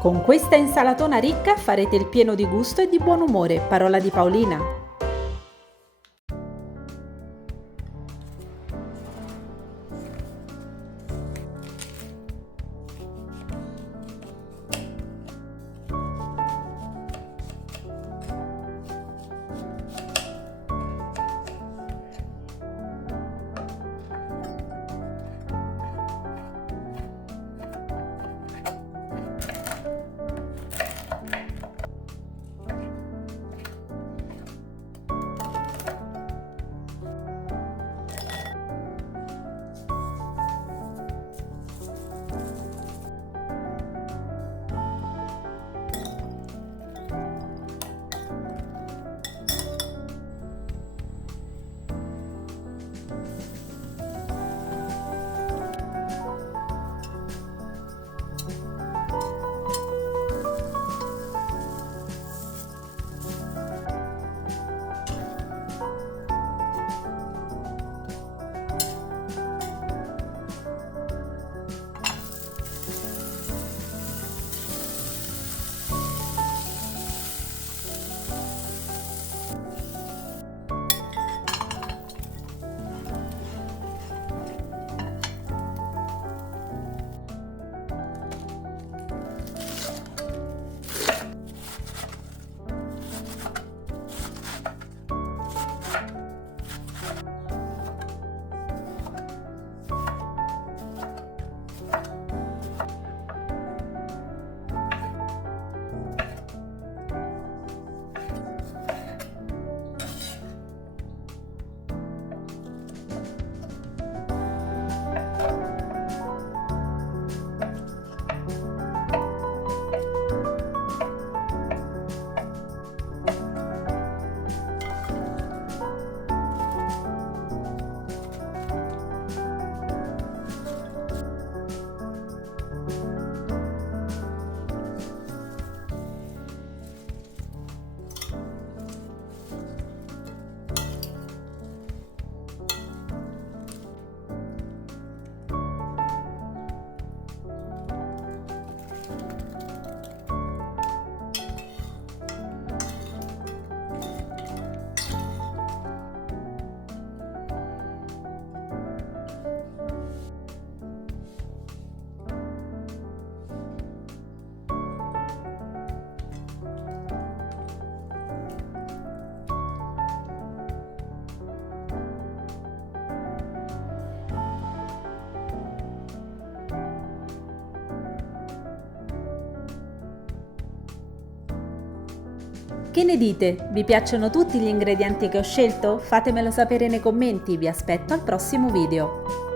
Con questa insalatona ricca farete il pieno di gusto e di buon umore, parola di Paolina. Che ne dite? Vi piacciono tutti gli ingredienti che ho scelto? Fatemelo sapere nei commenti, vi aspetto al prossimo video.